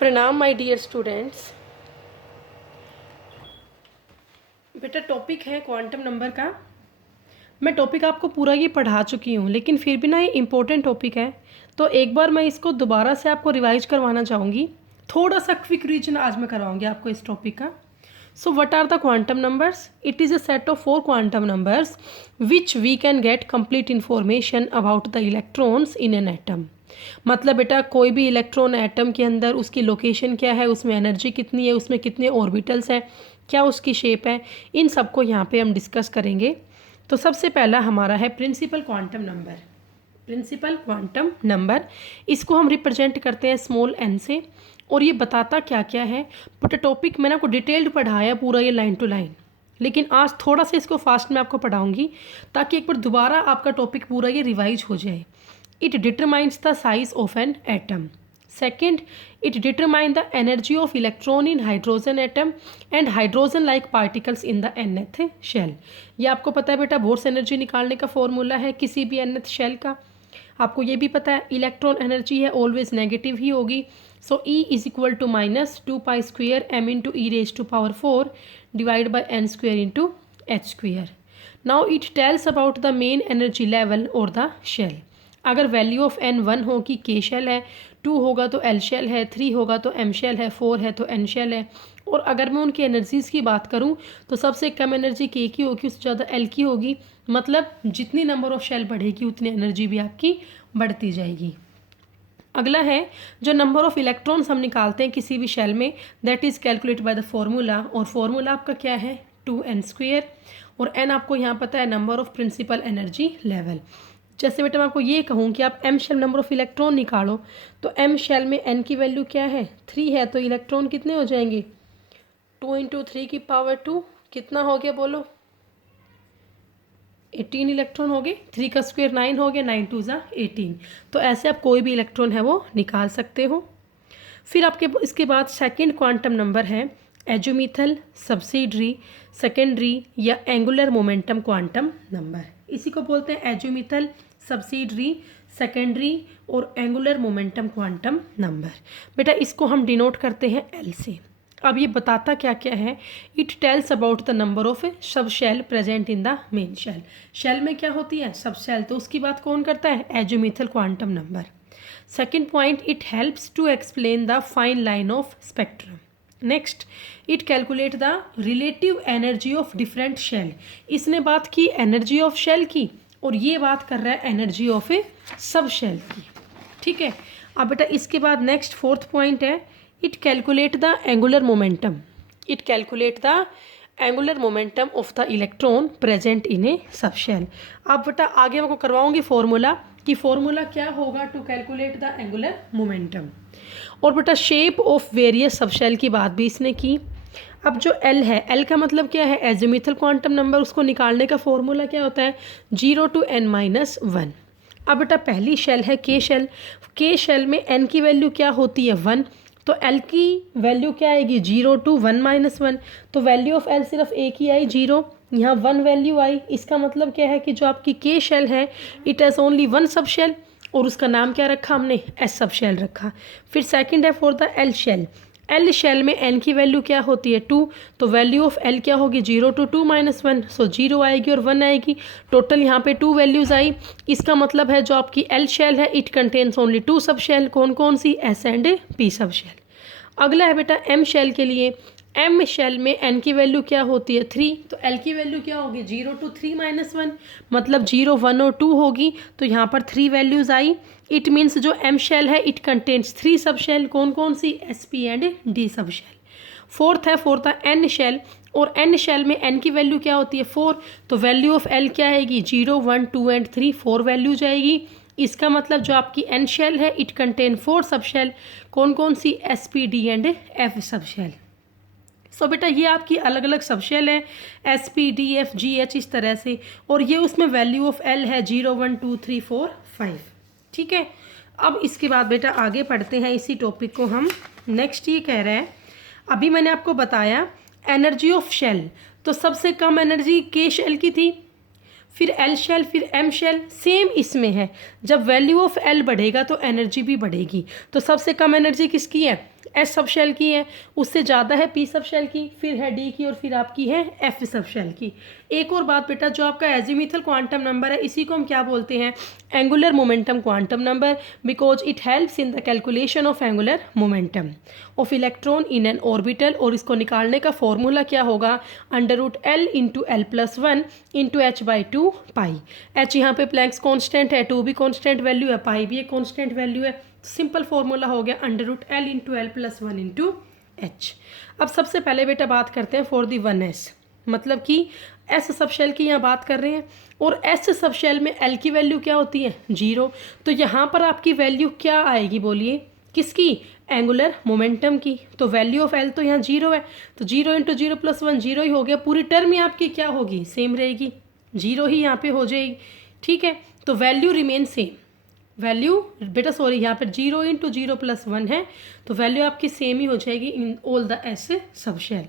प्रणाम my dear students. बेटा topic है क्वांटम नंबर का। मैं टॉपिक आपको पूरा ये पढ़ा चुकी हूँ, लेकिन फिर भी ना ये इम्पोर्टेंट टॉपिक है, तो एक बार मैं इसको दोबारा से आपको रिवाइज करवाना चाहूँगी। थोड़ा सा क्विक रिविजन आज मैं करवाऊँगी आपको इस टॉपिक का। So what are the quantum numbers? It is a set of 4 quantum numbers which we can get complete information about the electrons in an atom. मतलब बेटा कोई भी इलेक्ट्रॉन एटम के अंदर उसकी लोकेशन क्या है, उसमें एनर्जी कितनी है, उसमें कितने ऑर्बिटल्स हैं, क्या उसकी शेप है, इन सबको यहाँ पे हम डिस्कस करेंगे। तो सबसे पहला हमारा है principal quantum number. Principal quantum number, इसको हम रिप्रेजेंट करते हैं स्मॉल एन से, और ये बताता क्या क्या है। बट टॉपिक मैंने आपको डिटेल्ड पढ़ाया पूरा ये लाइन टू लाइन, लेकिन आज थोड़ा सा इसको फास्ट में आपको पढ़ाऊंगी ताकि एक बार दोबारा आपका टॉपिक पूरा ये रिवाइज हो जाए। It determines the size of an atom. Second, it determines the energy of electron in hydrogen atom and hydrogen-like particles in the nth shell. ये आपको पता है बेटा बोर्स एनर्जी निकालने का फॉर्मूला है किसी भी nth शेल का। आपको ये भी पता है इलेक्ट्रॉन एनर्जी है ऑलवेज नेगेटिव ही होगी। So E is equal to -2π² m into e raise to power 4 divide by n square into h square. Now it tells about the main energy level और द शेल। अगर value of n 1 होगी के shell है, 2 होगा तो L shell है, 3 होगा तो एम शेल है, 4 है तो एन शेल है। और अगर मैं उनकी एनर्जीज़ की बात करूं तो सबसे कम एनर्जी के की होगी, उससे ज़्यादा एल की होगी। मतलब जितनी नंबर ऑफ शेल बढ़ेगी उतनी एनर्जी भी आपकी बढ़ती जाएगी। अगला है जो नंबर ऑफ इलेक्ट्रॉन्स हम निकालते हैं किसी भी शेल में, that is calculate bye the formula, और फॉर्मूला आपका क्या है 2n², और n आपको यहाँ पता है number of principal energy level. जैसे बेटा मैं आपको ये कहूँ कि आप M shell number of electron निकालो, तो एम शेल में एन की वैल्यू क्या है 3 है, तो इलेक्ट्रॉन कितने हो जाएंगे 2 इंटू 3 की पावर 2 कितना हो गया बोलो 18 इलेक्ट्रॉन हो गए। 3 का स्क्वायर 9 हो गया, 9 2 ज़ा 18। तो ऐसे आप कोई भी इलेक्ट्रॉन है वो निकाल सकते हो। फिर आपके इसके बाद सेकेंड क्वांटम नंबर है एजोमीथल, सब्सिडरी, सेकेंडरी या एंगुलर मोमेंटम क्वांटम नंबर। इसी को बोलते हैं एजोमीथल, सब्सिडरी, सेकेंडरी और एंगुलर मोमेंटम क्वांटम नंबर। बेटा इसको हम डिनोट करते हैं एल से। अब ये बताता क्या क्या है, it tells about the number of sub shell present in the main shell. Shell में क्या होती है सब शेल, तो उसकी बात कौन करता है azimuthal quantum number. Second point, it helps to explain the fine line of spectrum. Next, it calculate the relative energy of different shell. इसने बात की एनर्जी ऑफ शेल की, और ये बात कर रहा है energy of A sub shell की। ठीक है। अब बेटा इसके बाद नेक्स्ट फोर्थ पॉइंट है, it calculate the angular momentum. It calculate the angular momentum of the electron present in a sub shell. अब बेटा आगे मैं को करवाऊंगी फॉर्मूला कि फॉर्मूला क्या होगा to calculate the angular momentum. और बेटा shape of various sub shell की बात भी इसने की। अब जो एल है, एल का मतलब क्या है एजोमीथल क्वांटम नंबर, उसको निकालने का फॉर्मूला क्या होता है 0 to n-1। अब बेटा पहली शेल है के शेल। के शेल में एन की वैल्यू क्या होती है 1, तो एल की वैल्यू क्या आएगी 0 to 1-1। तो वैल्यू ऑफ एल सिर्फ एक ही आई 0, यहाँ 1 वैल्यू आई। इसका मतलब क्या है कि जो आपकी के शेल है इट हैज़ ओनली 1 सब शेल, और उसका नाम क्या रखा हमने एस सब शेल रखा। फिर सेकंड है for the L shell. L shell में एन की वैल्यू क्या होती है 2, तो वैल्यू ऑफ एल क्या होगी 0 to 2-1, सो 0 आएगी और 1 आएगी। टोटल यहाँ पे 2 वैल्यूज़ आई। इसका मतलब है जो आपकी एल शेल है it contains only 2 sub shell. कौन कौन सी s and p sub shell. अगला है बेटा एम शेल के लिए। एम शेल में एन की वैल्यू क्या होती है 3, तो एल की वैल्यू क्या होगी 0 to 3-1, मतलब 0 1 और 2 होगी। तो यहाँ पर 3 वैल्यूज़ आई। इट मीन्स जो एम शेल है इट कंटेन्स 3 सब शेल। कौन कौन सी s p and d sub shell. Fourth है फॉर द एन शेल, और एन शेल में एन की वैल्यू क्या होती है 4, तो वैल्यू ऑफ एल क्या आएगी 0 1 2 एंड 3, 4 वैल्यू जाएगी। इसका मतलब जो आपकी एन शेल है इट कंटेन 4 सब शेल। कौन कौन सी s p d and f sub shell. So बेटा ये आपकी अलग अलग सब शेल है s p d f g h इस तरह से, और ये उसमें वैल्यू ऑफ एल है 0 1 2 3 4 5। ठीक है। अब इसके बाद बेटा आगे पढ़ते हैं इसी टॉपिक को हम। नेक्स्ट ये कह रहा है, अभी मैंने आपको बताया एनर्जी ऑफ शेल, तो सबसे कम एनर्जी के शेल की थी, फिर एल शेल, फिर एम शेल। सेम इसमें है, जब वैल्यू ऑफ एल बढ़ेगा तो एनर्जी भी बढ़ेगी। तो सबसे कम एनर्जी किसकी है एस सब शेल की है, उससे ज़्यादा है पी सब शेल की, फिर है डी की और फिर आपकी है एफ सब शेल की। एक और बात बेटा, जो आपका एजीमुथल क्वांटम नंबर है इसी को हम क्या बोलते हैं, angular momentum quantum number, because it helps in the calculation of angular momentum of electron in an orbital. और इसको निकालने का फॉर्मूला क्या होगा, √L into L plus one into H by two pi. H यहाँ पे प्लैंक्स कॉन्स्टेंट है, to भी कॉन्स्टेंट वैल्यू है, पाई भी एक कॉन्स्टेंट वैल्यू है। सिंपल फॉर्मूला हो गया √L into L plus one into H. अब सबसे पहले बेटा बात करते हैं फॉर दी 1s, मतलब कि एस सब शेल की यहाँ बात कर रहे हैं, और एस सब शेल में एल की वैल्यू क्या होती है, 0। तो यहाँ पर आपकी वैल्यू क्या आएगी बोलिए, किसकी, एंगुलर मोमेंटम की। तो वैल्यू ऑफ एल तो यहाँ 0 है, तो 0 इंटू 0 प्लस 1 0 ही हो गया। पूरी टर्म ही आपकी क्या होगी, सेम रहेगी, 0 ही यहाँ पे हो जाएगी। ठीक है, तो वैल्यू रिमेन सेम, वैल्यू बेटा सॉरी यहाँ पर 0 इंटू 0 प्लस 1 है, तो वैल्यू आपकी सेम ही हो जाएगी in all the s sub shell.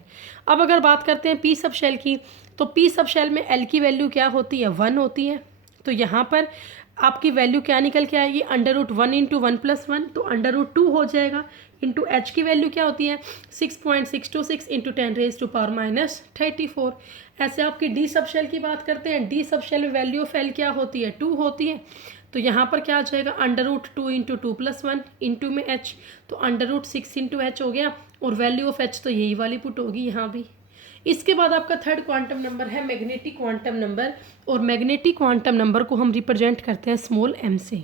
अब अगर बात करते हैं पी सब शेल की, तो पी सब शेल में एल की वैल्यू क्या होती है, 1 होती है। तो यहाँ पर आपकी वैल्यू क्या निकल के आएगी, √1 इंटू 1 प्लस 1, तो √2 हो जाएगा। इंटू एच की वैल्यू क्या होती है, 6.626 इंटू 10⁻⁻34। ऐसे आपकी डी सब शेल की बात करते हैं, डी सब शेल में वैल्यू ऑफ एल क्या होती है, 2 होती है। तो यहाँ पर क्या आ जाएगा, √2 इंटू 2 प्लस 1 इंटू में एच, तो √6 इंटू एच हो गया, और वैल्यू ऑफ एच तो यही वाली पुट होगी यहाँ भी। इसके बाद आपका थर्ड क्वांटम नंबर है मैग्नेटिक क्वांटम नंबर, और मैग्नेटिक क्वांटम नंबर को हम रिप्रेजेंट करते हैं स्मॉल m से।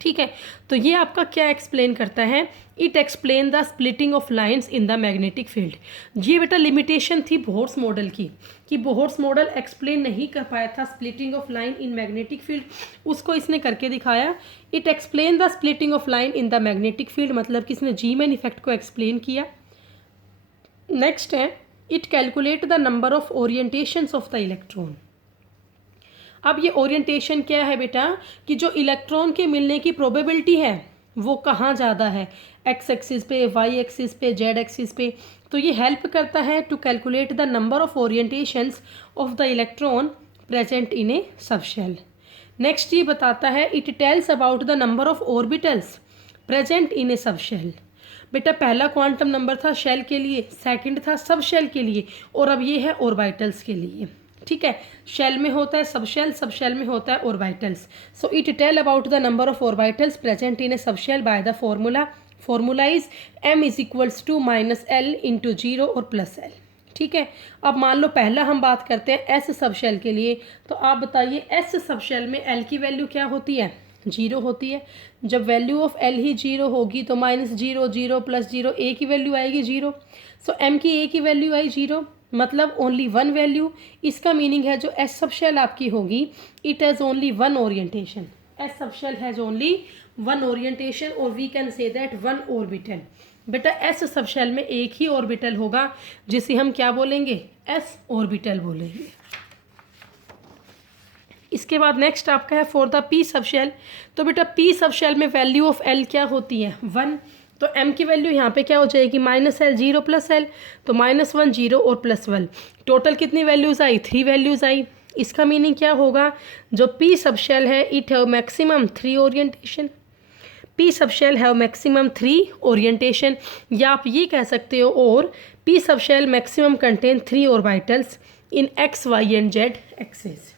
ठीक है, तो ये आपका क्या एक्सप्लेन करता है, it explain the splitting of lines in the magnetic field. ये बेटा लिमिटेशन थी बोहर्स मॉडल की, कि बोहर्स मॉडल एक्सप्लेन नहीं कर पाया था splitting of line in magnetic field, उसको इसने करके दिखाया। It explain the splitting of line in the magnetic field, मतलब कि इसने जी मैन इफेक्ट को एक्सप्लेन किया। नेक्स्ट है, it calculate the number of orientations of the electron. अब ये ओरिएंटेशन क्या है बेटा, कि जो इलेक्ट्रॉन के मिलने की प्रोबेबिलिटी है वो कहाँ ज़्यादा है, एक्स एक्सिस पे, वाई एक्सिस पे, जेड एक्सिस पे। तो ये हेल्प करता है to calculate the number of orientations of the electron present in a sub shell. Next ये बताता है, it tells about the number of orbitals present in a sub shell. बेटा पहला क्वांटम नंबर था शेल के लिए, सेकंड था सब शेल के लिए, और अब ये है ऑर्बिटल्स के लिए। ठीक है, शेल में होता है सब शेल में होता है orbitals. So it tell about the number of orbitals present in a sub shell by the formula is m is equals to -L into 0 और प्लस L। ठीक है, अब मान लो पहला हम बात करते हैं एस सब शेल के लिए, तो आप बताइए एस सब शेल में L की वैल्यू क्या होती है, 0 होती है। जब वैल्यू ऑफ L ही 0 होगी तो -0 0 प्लस 0 A की वैल्यू आएगी 0। सो M की A की वैल्यू आई 0, मतलब ओनली 1 वैल्यू। इसका मीनिंग है जो एस सब शेल आपकी होगी, it has only 1 orientation. S sub shell has only 1 orientation, और we can say that 1 orbital. बेटा एस सब शेल में एक ही ऑर्बिटल होगा, जिसे हम क्या बोलेंगे, एस ऑर्बिटल बोलेंगे। इसके बाद नेक्स्ट आपका है for the p sub shell. तो बेटा पी सब शेल में वैल्यू ऑफ एल क्या होती है, 1। तो m की वैल्यू यहाँ पे क्या हो जाएगी, -L 0 प्लस L, तो -1 0 और प्लस 1, टोटल कितनी वैल्यूज़ आई, 3 वैल्यूज़ आई। इसका मीनिंग क्या होगा, जो पी सब शेल है it have maximum 3 orientation. P sub shell have maximum 3 orientation, या आप ये कह सकते हो, और p sub shell maximum contain 3 orbitals in x, y and z axis.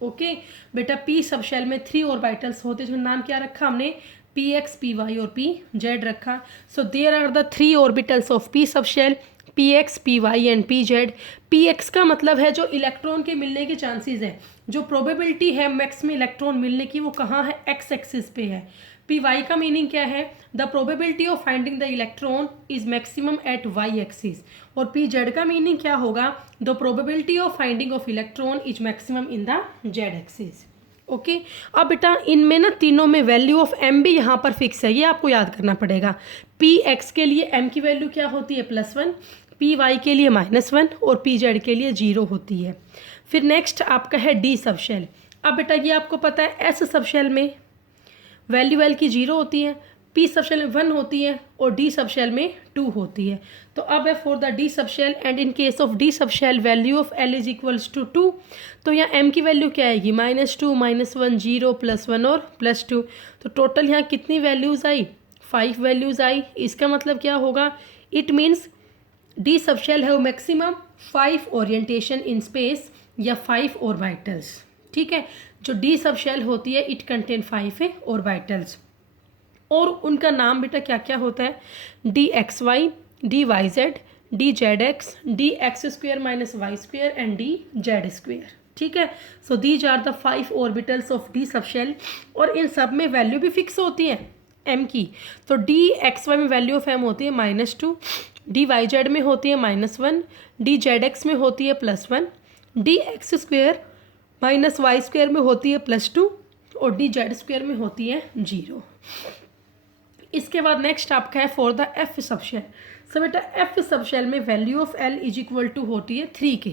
Okay बेटा पी सब शेल में 3 ऑर्बिटल्स होते, जो नाम क्या रखा हमने, px, py और pz रखा। So there are the 3 orbitals of p sub shell, px, py and pz। px का मतलब है जो इलेक्ट्रॉन के मिलने के चांसेस है, जो प्रोबेबिलिटी है मैक्स में इलेक्ट्रॉन मिलने की, वो कहाँ है, x एक्सिस पे है। py का मीनिंग क्या है, the probability of finding the electron is maximum at y axis. और pz का मीनिंग क्या होगा, the probability of finding of electron is maximum in the z axis. Okay, अब बेटा इनमें ना तीनों में वैल्यू ऑफ m भी यहाँ पर फिक्स है, ये आपको याद करना पड़ेगा। px के लिए m की वैल्यू क्या होती है, +1, py के लिए -1 और pz के लिए 0 होती है। फिर नेक्स्ट आपका है डी सब शेल। अब बेटा ये आपको पता है एस सब शेल में वैल्यू एल की 0 होती है, पी सब शेल में 1 होती है, और डी सब शेल में 2 होती है। तो अब है for the d sub shell, and in case of d sub shell value of l is equals to 2। तो यहाँ एम की वैल्यू क्या आएगी, -2 -1 0 +1 और +2। तो टोटल यहाँ कितनी वैल्यूज़ आई, 5 वैल्यूज़ आई। इसका मतलब क्या होगा, it means D subshell have maximum 5 orientation in space या 5 ऑर्बिटल्स। ठीक है, जो डी सबशेल होती है इट कंटेन 5 ऑर्बिटल्स, और उनका नाम बेटा क्या क्या होता है, d x y, d y z, d z x, d x square minus y square and d z square. ठीक है, so these are the 5 orbitals of d subshell, और इन सब में वैल्यू भी फिक्स होती है एम की। तो डी एक्स वाई में वैल्यू ऑफ एम होती है -2, डी वाई जेड में होती है -1, डी जेड एक्स में होती है +1, d x square minus y square में होती है +2, और डी जेड स्क्वेयर में होती है 0। इसके बाद नेक्स्ट आपका है for the f subshell. So बेटा एफ सबशेल में value of l is equal to होती है 3k।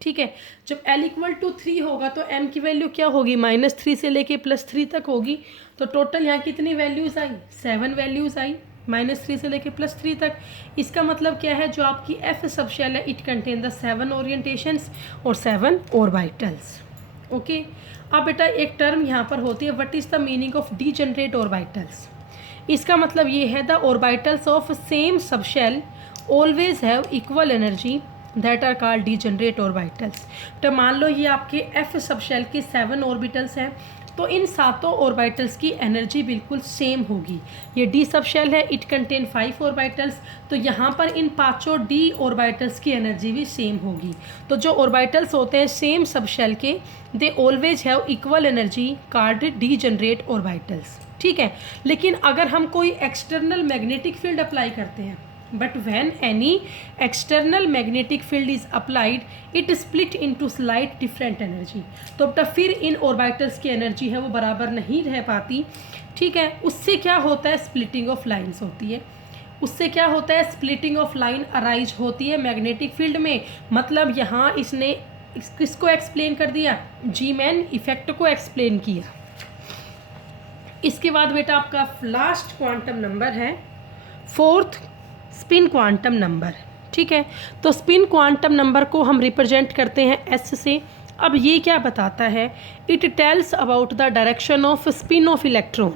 ठीक है, जब एल इक्वल टू 3 होगा तो एम की वैल्यू क्या होगी, -3 से लेके +3 तक होगी। तो टोटल यहाँ कितनी वैल्यूज़ आई, 7 वैल्यूज़ आई, -3 से लेके +3 तक। इसका मतलब क्या है, जो आपकी एफ सबशेल है इट कंटेन द 7 ओरिएंटेशंस और 7 ऑर्बिटल्स। ओके, अब बेटा एक टर्म यहाँ पर होती है, what is the meaning of degenerate orbitals. इसका मतलब ये है the orbitals of same subshell always have equal energy that are called degenerate orbitals. तो मान लो ये आपके एफ सबशेल के 7 ऑर्बिटल्स हैं, तो इन 7 ऑर्बिटल्स की एनर्जी बिल्कुल सेम होगी। ये डी सबशेल है, इट कंटेन 5 ऑर्बिटल्स, तो यहाँ पर इन 5 डी ऑर्बिटल्स की एनर्जी भी सेम होगी। तो जो ऑर्बिटल्स होते हैं सेम सबशेल के, they always have equal energy called degenerate orbitals. ठीक है, लेकिन अगर हम कोई एक्सटर्नल मैग्नेटिक फील्ड अप्लाई करते हैं, but when any external magnetic field is applied it split into slight different energy, तो बेटा फिर इन ऑर्बिटल्स की एनर्जी है वो बराबर नहीं रह पाती। ठीक है, उससे क्या होता है, स्प्लिटिंग ऑफ लाइन्स होती है। उससे क्या होता है, स्प्लिटिंग ऑफ लाइन अराइज होती है मैग्नेटिक फील्ड में। मतलब यहाँ इसने किसको एक्सप्लेन कर दिया, जी मैन इफेक्ट को एक्सप्लेन किया। इसके बाद बेटा आपका लास्ट क्वांटम नंबर है 4th स्पिन क्वांटम नंबर। ठीक है, तो स्पिन क्वांटम नंबर को हम रिप्रेजेंट करते हैं S से। अब ये क्या बताता है, it tells about the direction off spin of electron.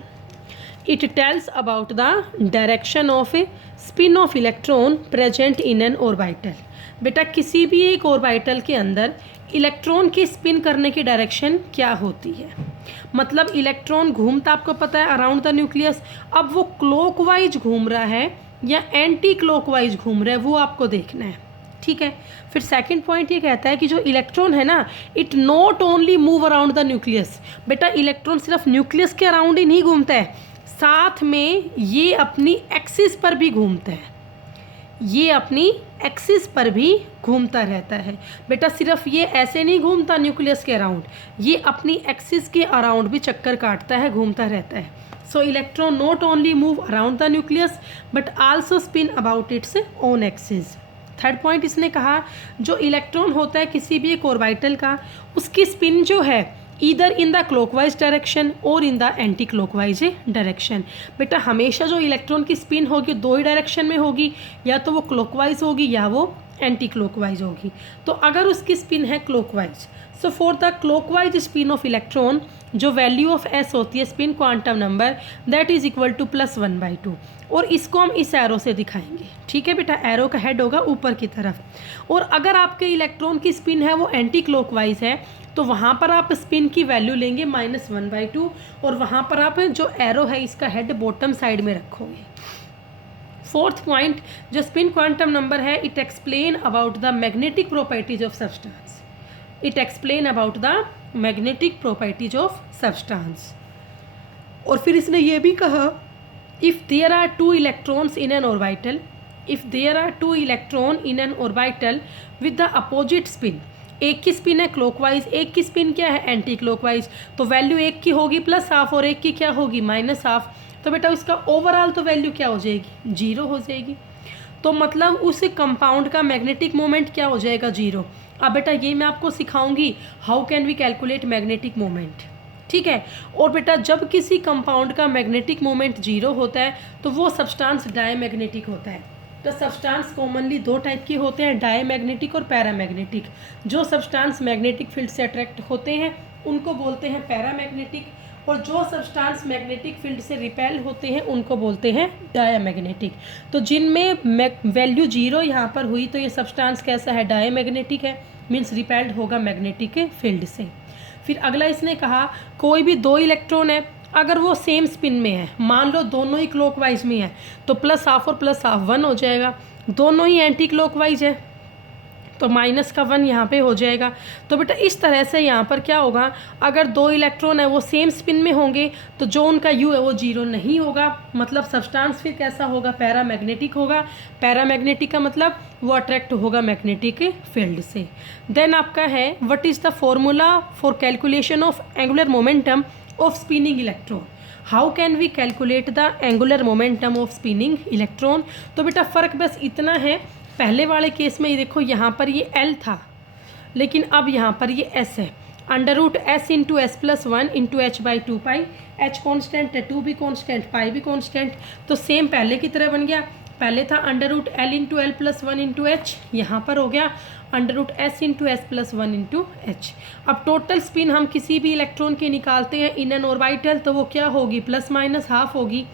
It tells about the direction off spin of electron present in an orbital. बेटा किसी भी एक ऑर्बिटल के अंदर इलेक्ट्रॉन की स्पिन करने की डायरेक्शन क्या होती है। मतलब इलेक्ट्रॉन घूमता आपको पता है अराउंड द न्यूक्लियस, अब वो क्लॉकवाइज घूम रहा है या एंटी क्लॉकवाइज घूम रहा है वो आपको देखना है। ठीक है, फिर सेकंड पॉइंट ये कहता है कि जो इलेक्ट्रॉन है ना, it not only move around the nucleus. बेटा इलेक्ट्रॉन सिर्फ न्यूक्लियस के अराउंड ही नहीं घूमता है, साथ में ये अपनी एक्सिस पर भी घूमता है। ये अपनी एक्सिस पर भी घूमता रहता है। बेटा सिर्फ ये ऐसे नहीं घूमता न्यूक्लियस के अराउंड, ये अपनी एक्सिस के अराउंड भी चक्कर काटता है, घूमता रहता है। सो electron not only move around the nucleus but also spin about its own axis. Third point इसने कहा, जो इलेक्ट्रॉन होता है किसी भी एक ऑर्बिटल का, उसकी स्पिन जो है either in the clockwise direction और in the anti clockwise direction. बेटा हमेशा जो इलेक्ट्रॉन की स्पिन होगी 2 ही डायरेक्शन में होगी, या तो वो क्लॉकवाइज होगी या वो एंटी क्लॉकवाइज होगी। तो अगर उसकी स्पिन है clockwise, so for the clockwise spin of electron जो वैल्यू ऑफ एस होती है spin quantum number that is equal to +1/2, और इसको हम इस एरो से दिखाएंगे। ठीक है बेटा, एरो का हेड होगा ऊपर की तरफ। और अगर आपके इलेक्ट्रॉन की स्पिन है वो एंटी क्लॉकवाइज है, तो वहाँ पर आप स्पिन की वैल्यू लेंगे -1/2, और वहाँ पर आप जो एरो है इसका हेड बॉटम साइड में रखोगे। फोर्थ पॉइंट, जो स्पिन क्वांटम नंबर है, it explain about the magnetic properties of substance. It explain about the magnetic properties of substance. और फिर इसने ये भी कहा, if there are 2 electrons in an orbital, if there are 2 electron in an orbital with the opposite spin, एक की spin है clockwise, एक की स्पिन क्या है एंटी क्लॉकवाइज, तो वैल्यू एक की होगी +12 और एक की क्या होगी -12। तो बेटा इसका ओवरऑल तो वैल्यू क्या हो जाएगी, 0 हो जाएगी। तो मतलब उस कंपाउंड का मैग्नेटिक मोमेंट क्या हो जाएगा, 0। अब बेटा ये मैं आपको सिखाऊंगी how can we calculate magnetic moment. ठीक है, और बेटा जब किसी कंपाउंड का मैग्नेटिक मोमेंट 0 होता है तो वो सब्सटेंस डायमैग्नेटिक होता है। तो सब्सटेंस कॉमनली 2 टाइप के होते हैं, डायमैग्नेटिक और पैरामैग्नेटिक। जो सब्सटेंस मैग्नेटिक फील्ड से अट्रैक्ट होते हैं उनको बोलते हैं पैरामैग्नेटिक, और जो सब्सटेंस मैग्नेटिक फील्ड से रिपेल होते हैं उनको बोलते हैं डायमैग्नेटिक। तो जिनमें वैल्यू 0 यहाँ पर हुई तो ये सब्सटेंस कैसा है, डायमैग्नेटिक है, मीन्स रिपेल्ड होगा मैग्नेटिक फील्ड से। फिर अगला इसने कहा कोई भी 2 इलेक्ट्रॉन है, अगर वो सेम स्पिन में है, मान लो दोनों ही क्लॉकवाइज में है, तो +½ और +½ 1 हो जाएगा। दोनों ही एंटी क्लॉकवाइज है तो माइनस का 1 यहाँ पे हो जाएगा। तो बेटा इस तरह से यहाँ पर क्या होगा, अगर 2 इलेक्ट्रॉन है वो सेम स्पिन में होंगे तो जो उनका यू है वो 0 नहीं होगा, मतलब सब्सटेंस फिर कैसा होगा, पैरामैग्नेटिक होगा। पैरामैग्नेटिक का मतलब वो अट्रैक्ट होगा मैग्नेटिक फील्ड से। देन आपका है what is the formula for calculation of angular momentum of spinning electron. How can we calculate the angular momentum of spinning electron. तो बेटा फ़र्क बस इतना है, पहले वाले केस में ये देखो यहाँ पर ये L था, लेकिन अब यहाँ पर ये S है। √S × S+1 × h/2 पाई, h कॉन्स्टेंट है, 2 भी कॉन्स्टेंट, पाई भी कॉन्स्टेंट, तो सेम पहले की तरह बन गया। पहले था √L × L+1 × h, यहाँ पर हो गया √S × S+1 × h। अब टोटल स्पिन हम किसी भी इलेक्ट्रॉन के निकालते हैं इन एन ऑर्बिटल तो वो क्या होगी, ±½ होगी।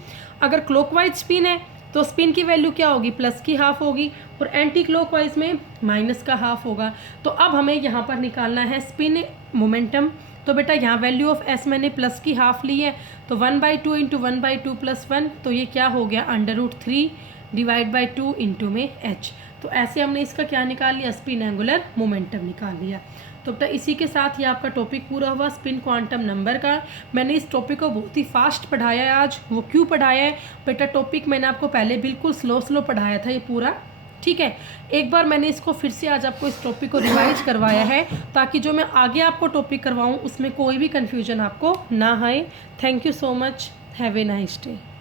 अगर क्लॉकवाइज स्पिन है तो स्पिन की वैल्यू क्या होगी, +½ होगी, और एंटी क्लॉकवाइज में -½ होगा। तो अब हमें यहाँ पर निकालना है स्पिन मोमेंटम। तो बेटा यहाँ वैल्यू ऑफ s मैंने +½ ली है, तो 1/2 × 1/2 + 1, तो ये क्या हो गया √3 / 2 × में h। तो ऐसे हमने इसका क्या निकाल लिया, स्पिन एंगुलर मोमेंटम निकाल लिया। तो बेटा इसी के साथ ये आपका टॉपिक पूरा हुआ स्पिन क्वांटम नंबर का। मैंने इस टॉपिक को बहुत ही फास्ट पढ़ाया है आज। वो क्यों पढ़ाया है बेटा, टॉपिक मैंने आपको पहले बिल्कुल स्लो पढ़ाया था ये पूरा, ठीक है। एक बार मैंने इसको फिर से आज आपको इस टॉपिक को रिवाइज करवाया है ताकि जो मैं आगे आपको टॉपिक करवाऊँ उसमें कोई भी कन्फ्यूजन आपको ना आए। Thank you so much, have a nice day.